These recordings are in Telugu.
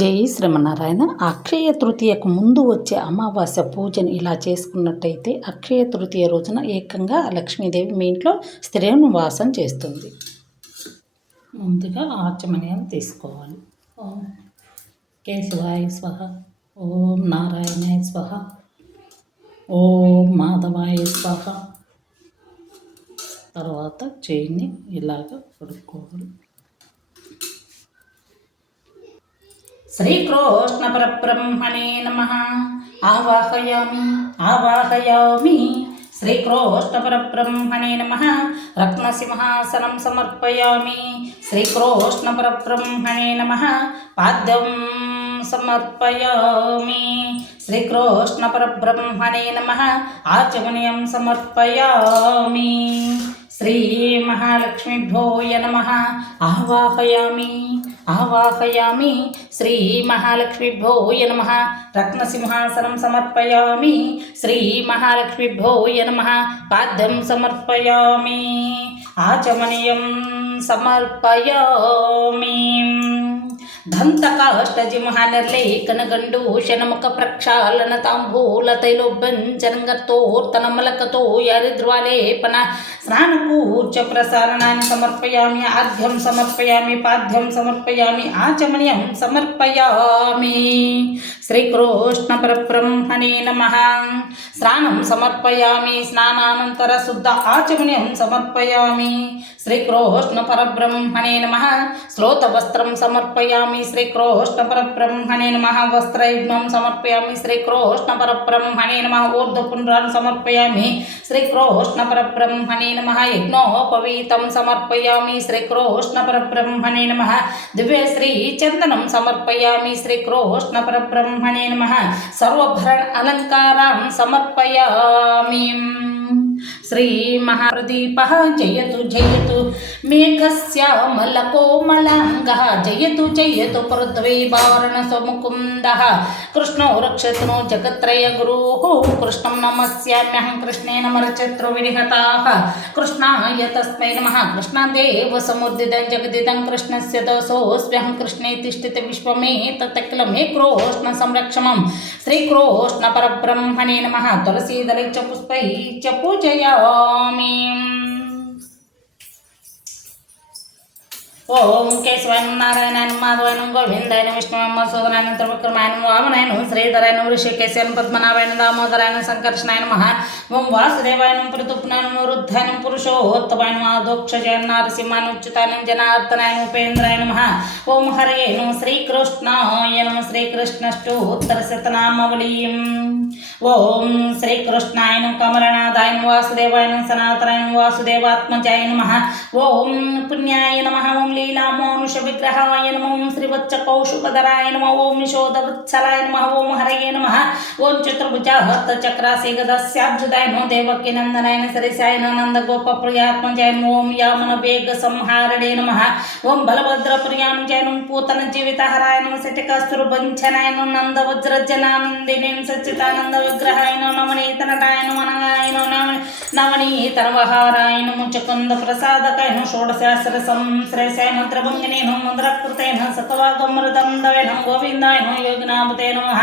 జై శ్రీమన్నారాయణ. అక్షయ తృతీయకు ముందు వచ్చే అమావాస్య పూజను ఇలా చేసుకున్నట్టయితే అక్షయ తృతీయ రోజున ఏకంగా లక్ష్మీదేవి మీ ఇంట్లో స్థిర నివాసం చేస్తుంది. ముందుగా ఆచమనీయం తీసుకోవాలి. ఓం కేశవాయ స్వహ, ఓం నారాయణాయ స్వహ, ఓం మాధవాయ స్వహ. తర్వాత చేయిని ఇలాగ పడుకోవాలి. శ్రీకృష్ణ పరబ్రహ్మణే నమః. ఆవాహయామి శ్రీకృష్ణ పరబ్రహ్మణే నమః. రత్నసింహాసనం సమర్పయామి. శ్రీకృష్ణ పరబ్రహ్మణే నమః. పాద్యం సమర్పయామి. శ్రీకృష్ణ పరబ్రహ్మణే నమః. ఆచమనీయం సమర్పయామి. శ్రీ మహాలక్ష్మీభ్యోయ నమః. ఆవాహయామి శ్రీ మహాలక్ష్మీభ్యోయ నమః. రత్నసింహాసనం సమర్పయామి. శ్రీ మహాలక్ష్మీభ్యోయ నమః. పాద్యం సమర్పయామి. ఆచమనీయం సమర్పయామి. దంతకాష్టజిమహానిర్లేఖన గండూషణముఖ ప్రక్షాళన తాంబూల తైలోభ్యంచనంగర్తోర్తనమలకతో యారిద్వాలేపన స్నానకూర్చ ప్రసారణాన్ని సమర్పయామి. ఆర్ఘ్యం సమర్పయామి. పాద్యం సమర్పయామి. ఆచమనీయం సమర్పయామి. శ్రీకృష్ణ పరబ్రహ్మణే నమః. స్నానం సమర్పయామి. స్నానానంతర శుద్ధ ఆచమనీయం సమర్పయామి. శ్రీకృష్ణ పరబ్రహ్మణే నమః. శ్లోతవస్త్రం సమర్పయామి. శ్రీకృష్ణ పరబ్రహ్మణే నమః. వస్త్రయుగ్మం సమర్పయామి. శ్రీకృష్ణ పరబ్రహ్మణే నమః. ఊర్ధ్వపుండ్రాన్ని సమర్పయామి. శ్రీకృష్ణ పరబ్రహ్మణే నమః. యజ్ఞోపవీతం సమర్పయామి. శ్రీకృష్ణ పరబ్రహ్మణే నమః. దివ్యశ్రీ చందనం సమర్పయామి. శ్రీకృష్ణ పరబ్రహ్మణే నమః. సర్వభరణ అలంకారాన్ సమర్పయామి. శ్రీ మహాప్రదీపః జయతు జయతు మేఘశ్యామలకోమలాంగః జయతు జయతు పృథ్వీభారణసో ముకుందః. కృష్ణో రక్షతు జగత్రయ గురుః. కృష్ణం నమస్యామ్యహం కృష్ణేన మరచత్రు వినిహతాః. కృష్ణాయ తస్మై నమః. కృష్ణాదేవ సముద్దిదం జగదిదం కృష్ణస్య దోసోऽస్మ్యహం కృష్ణే తిష్ఠిత విశ్వమేతదఖిలమే కృష్ణ సంరక్షమం. శ్రీకృష్ణ పరబ్రహ్మణే నమః. తులసీదళై చ పుష్పై చ పూజయామి. ఓం కేశవాయ నారాయణాయ మాధవాయ గోవిందాయ విష్ణువాయ మధుసూదనాయ త్రివిక్రమాయ వామనాయ శ్రీధరాయ ఋషికేశాయ పద్మనాభాయ దామోదరాయ సంకర్షణాయ నమః. ఓం వాసుదేవాయ ప్రతుప్నాయ వృద్ధాయ పురుషోత్తమాయ ఆదోక్షజాయ నారసింహాయ ఉచ్యుతాయ జనార్దనాయ ఉపేంద్రాయ నమః. ఓం హరయే నమః. శ్రీకృష్ణాయ నమః. శ్రీకృష్ణష్టోత్తరశతనామావళీం. ఓం శ్రీకృష్ణాయ నమః. కమలనాథాయ నమః. వాసుదేవాయ నమః. సనాతనాయ నమః. వాసుదేవాత్మజాయ నమః. ఓం పుణ్యాయ నమః. ఓం లీలామానుష విగ్రహాయ నమః. ఓం శ్రీవత్స కౌశుకధరాయ నమః. ఓం యశోదవత్సలాయ నమః. ఓం హరయే నమః. ఓం చతుర్భుజహస్త చక్రాసీ గదాస్యాబ్జుదాయ నమః. దేవకీ నందనాయ సరిసాయ నంద గోప ప్రియాత్మజాయ నమః. ఓం యామన వేగ సంహారణే నమః. ఓం బలభద్ర ప్రియానుజాయ నమః. పూతన జీవితహరాయ నమః. శటికాసురభంచనాయ నమః. నంద వజ్రజనానందిని సచ్చితానంద విగ్రహాయ నమః. నవనీత నటాయ నమః. నవనీత నవహారాయ నమః. చకుంద ప్రసాదకాయ నమః. షోడశాస్త్ర సంశ్రేషాయ నమః. ద్రవంగినే నమః. ముద్రకృతే నమః. సతవాగమృతం దవే నమః. గోవిందాయ నమః. యోగినామతే నమః.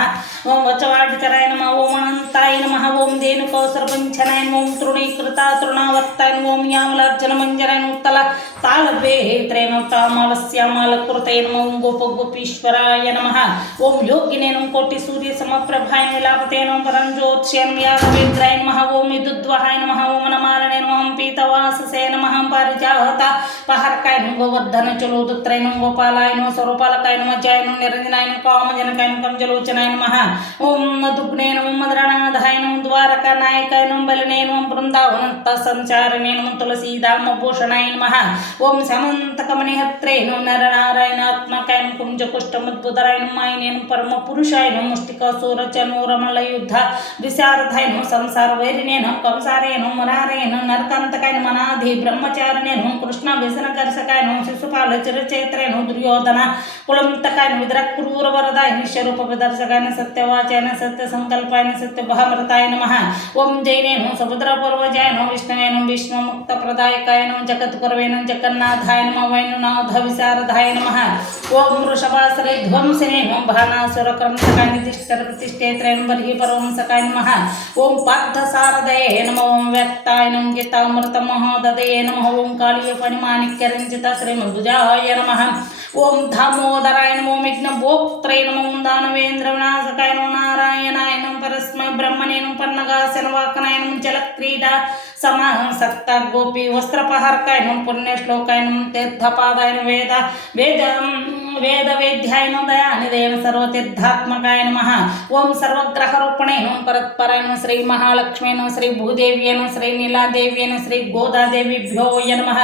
ఓం వచవాటిచరాయ నమః. ఓం అనంతాయ నమః. ఓం ధేనుకౌసరపంచనాయ నమః. ఓం తృణీకృత తృణావర్తాయ నమః. ఓం యామలార్జన మంజరాయ నమః. ఉత్తల తాళవేత్రే నమః. తామాలస్యామాలకృతే నమః. ఓం గోపగోపీశ్వరాయ నమః. ఓం యోగినే నమః. కోటి సూర్య సమప్రభాయ విలాపతే నమః. పరంజ్యోత్స్యాయ నమః. యాగవేంద్రాయ నమః. ఓం విదుద్వహాయ నమః. ఓం నమాలనే నమః. పీతవాససే నమః. పారిజాత పహరకాయ నమః. గోవర్ధన చలోదుత్రయ నమః. గోపాలాయ నమః. స్వరూపాలకాయ నమః. జయ నమః. నిరంజనాయ నమః. కామజనకాయ నమః. కంజలోచనాయ నమః. ఓం దుగ్నే నమః. మధురణాధాయ నమః. ద్వారక నాయకాయ నమః. బలినే నమః. బృందావనంత సంచారణే నమః. తులసీదామ భూషణాయ నమః. ఓం సమంతకమణిహత్రే నమః. నరనారాయణాత్మకాయ నమః. కుంజకుష్టముద్భుతరాయ నమః. మాయనే నమః. పరమ పురుషాయ నమః. ముష్టికాసురచనూరమల యుద్ధ విశారదాయ నమః. సంసార వైరినే నమః. కంసారే నమః. మురారే నమః. నరకంతకాయ నమః. అనాధి బ్రహ్మచారిణే నమః. కృష్ణ వ్యసనకర్షకాయ నమః. శిశుపాల చిరచేత్రే నమః. దుర్యోధన కులంతకాయ నమః. విద్రక్రూర వరదాయ నిశ్వరూప విదర్శకాయ సత్య सत्यवाचाय नमः सत्यसंकल्पाय नमः सत्यभामृताय नमः ओम जैने नमः सुभद्रपूर्वजाय नमः विष्णवे नमः विष्णुमुक्तप्रदायकाय नमः जगत्कुरवे नमः जगन्नाथाय नमः वैनुनाथविशारदाय नमः ओम वृषभासुरे ध्वंसिने नमः भानासुरक्रमसकाय नितिष्ठप्रतिष्ठेत्रे नमः बर्हि परमंसकाय नमः ओम पार्थसारदये नमः ओम व्यक्ताय नमः गीतामृतमहोदये नमः ओम कालीयफणिमाणिक्यरञ्जित श्रीमद्भुजाय नमः ओम दामोदराय नमो विघ्नभोक्त्रे नमो दानवेन्द्रविनाशकाय नमो नारायणाय नमः परस्मै ब्रह्मणे नमः पन्नगासनवाकनाय नमः जलक्रीडा समासक्त गोपी वस्त्रपहर्काय नमः पुण्यश्लोकाय नमः तीर्थपादाय वेदवेद्याय नमः दयानिधये नमः सर्वतीर्थात्मकाय नमः ओम सर्वग्रहरूपणे नमः परत्पराय नमः श्री महालक्ष्मी नमः श्री भूदेव्यै नमः श्री नीलादेव्यै नमः श्री गोदादेवीभ्यो नमः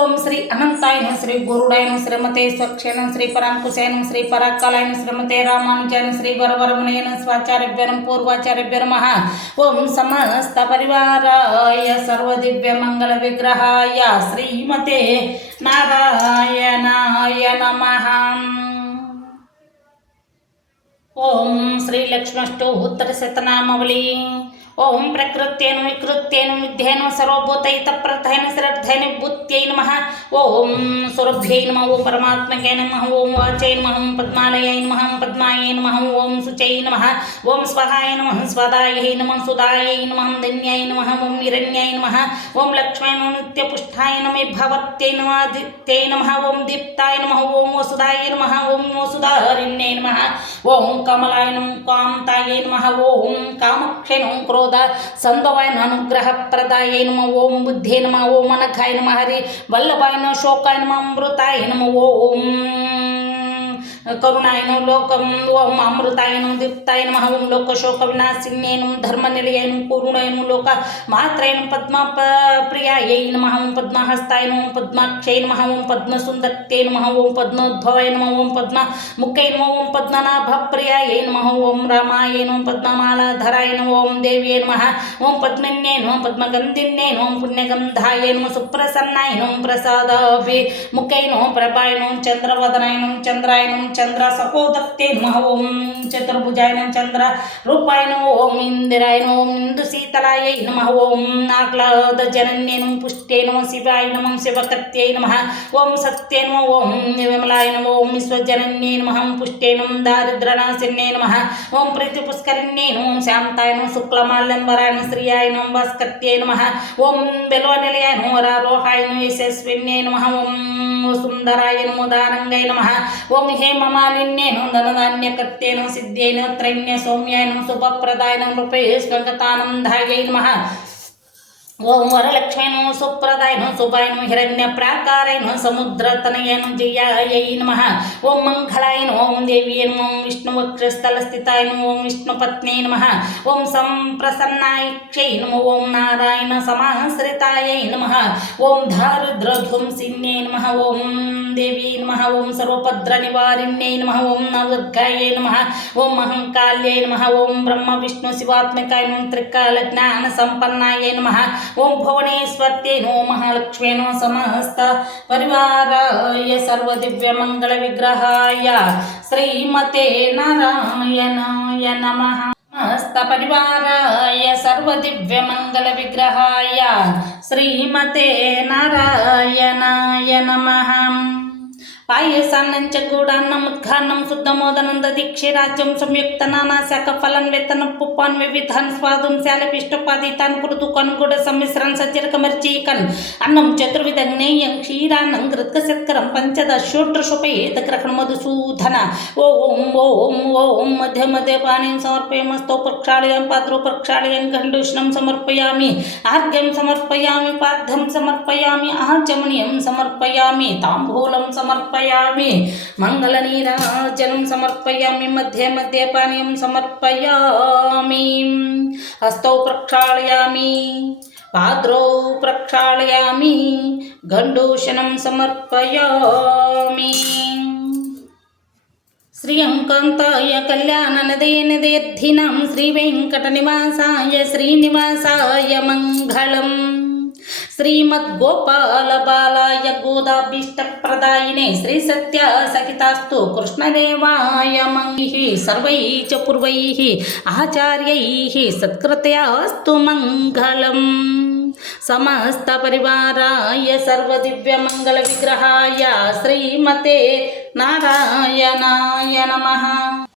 ओम श्री अनंताय नमः श्री गुरुडाय नमः श्रीमते स्वक्षे नमः श्री परांकुशाय नमः श्री पराकालाय नमः श्रीमते रामानुजाय नमः श्री वरवरमुनये नमः स्वाचार्यभ्यो नमः पूर्वाचार्यभ्यो नमः ओम समस्त परिवाराय सर्वदिव्यमंगल विग्रहाय श्रीमते नारायणाय नमः ओम श्री लक्ष्मष्टोत्तरशतनामावली ओम प्रकृत्येन विकृत्येन विद्येन सर्वभूतहितप्रथयेन श्रद्धेन बुद्ध्यै नमः ओम सुरभ्यै नमः ओम परमात्मके नमः ओम वाचै नमः ओम पद्मालयै नमः ओम पद्मायै नमः ओम शुचै नमः ओम स्वहाय नमः स्वदायै नमः सुदायै नमः धन्याय नमः ओम हिरण्याय नमः ओम लक्ष्म्यै नमः नित्यपुष्टाय नमः भवत्यै नमः आदित्यै नमः ओम दीप्ताय नमः ओम वसुधाय नमः ओम वसुधारिण्यै नमः ओम कमलाय नमः कामतायै नमः ओम कामक्षै नमः क्रोध संभवाय अनुग्रह प्रदाय नमः ओम बुद्धे नमः ओम अनघाय नमः हरि वल्लभाय नमः शोकाय नमः अमृताय नमः ओम करुणाय नमः लोकम ओम अमृताय नमः दीप्ताय नमः ओम लोकशोकविनाशिन्यै नमः धर्मनिलयाय नमः पूर्णाय नमः लोक मात्राय नमः पद्मप्रियायै नमः ओम पद्महस्ताय नमः पद्माक्षै नमः ओम पद्मसुन्दर्यै नमः ओम पद्मोद्भवाय नमः ओम पद्ममुखै नमः ओम पद्मनाभप्रियायै नमः ओम रामाय नमः पद्ममालाधराय नमः ओम देव्यै नमः ओम पद्मिन्यै नमः पद्मगन्धिन्यै नमः पुण्यगन्धाय नमः सुप्रसन्नाय नमः प्रसादाभिमुखै नमः प्रभाय नमः चन्द्रवदनाय नमः चन्द्राय नमः चंद्र सकोदत्ते नमः ओम चतुर्भुजाय नमः चंद्र रूपाय नमः ओम इंदिराय नमः ओम इंदुशीतलायै नमः ओम आह्लाद जनन्यै नमः पुष्टे नमः शिवाय नमः शिवकत्यै नमः ओम सत्ये नमः ओम विमलाय नमः ओम विश्वजनन्यै नमः पुष्टे नमः दारिद्र्यनाशिन्यै नमः ओम प्रीतिपुष्करिण्यै नमः शान्ताय नमः शुक्लमाल्यम्बराय नमः श्रियाय नमः भास्कर्यै नमः ओम बेलवनिलयाय नमः वरारोहाय नमः यशस्विन्यै नमः ओम सुंदराय नमः दानंगाय नमः ओम हेममालिन्यै नमः धनधान्यकर्त्यै नमः सिद्ध्यै नमः त्रैण्य सौम्याय नमः शुभप्रदाय नमः रूपेष्वगतानन्दायै नमः ओम वरलक्ष्मी नमः सुप्रदाय नमः शुभाय नमः हिरण्यप्राकाराय नमः समुद्रतनयाय नमः जयायै नमः ओम मंगलाय नमः ओम देव्यै नमः ओम विष्णुवक्षस्थलस्थिताय नमः ओम विष्णुपत्न्यै नमः ओम संप्रसन्नायै नमः ओम नारायण समाश्रितायै नमः ओम दारिद्र्यध्वंसिन्यै नमः ओम देवी नमः ओम सर्वपद्रनिवारिण्यै नमः ओम नवदुर्गायै नमः ओम महंकाल्यै नमः ओम ब्रह्म विष्णु शिवात्मकाय नमः त्रिकालज्ञानसम्पन्नायै नमः ओम भुवनेश्वर्यै नमो महालक्ष्म्यै नमः समस्त परिवाराय सर्वदिव्यमंगल विग्रहाय श्रीमते नारायणाय नमः समस्त परिवाराय सर्वदिव्यमंगल विग्रहाय श्रीमते नारायणाय नमः पायसान्नं च गूढान्नं मुद्घान्नं शुद्धमोदनं दधिक्षीराज्यं संयुक्तनानाशाकफलान्वेतनं पुप्पान् विविधान् स्वादुं शालपिष्टोपादितान् पुरुदुकान् गुडसम्मिश्रान् सज्जरकमर्चीकन् अन्नं चतुर्विधज्ञेयं क्षीरान्नं घृतशर्करं पञ्चदशोत्रशोपेतग्रहणमधुसूदन ॐ मध्ये मध्ये पानीं समर्पयामस्तौ प्रक्षालयामि पात्रो प्रक्षालयामि गण्डूष्णं समर्पयामि आर्घ्यं समर्पयामि पाद्यं समर्पयामि आचमनीयं समर्पयामि ताम्बूलं समर्पयामि मंगलनीराजनं समर्पयामि मध्ये मध्ये पानीयं समर्पयामि हस्तौ प्रक्षालयामि पाद्रौ प्रक्षालयामि गण्डूषणं समर्पयामि श्रीयंकान्ताय कल्याणनदयनिधयद्धिनां श्रीवेङ्कटनिवासाय श्रीनिवासाय मङ्गलम् श्रीमद्गोपालबालाय गोदाभीष्टप्रदायिने श्रीसत्यासहितास्तु कृष्णदेवाय मङ्गिः सर्वैः च पूर्वैः आचार्यैः सत्कृत्यास्तु मङ्गलम्। समस्तपरिवाराय सर्वदिव्यमङ्गलविग्रहाय श्रीमते नारायणाय नमः।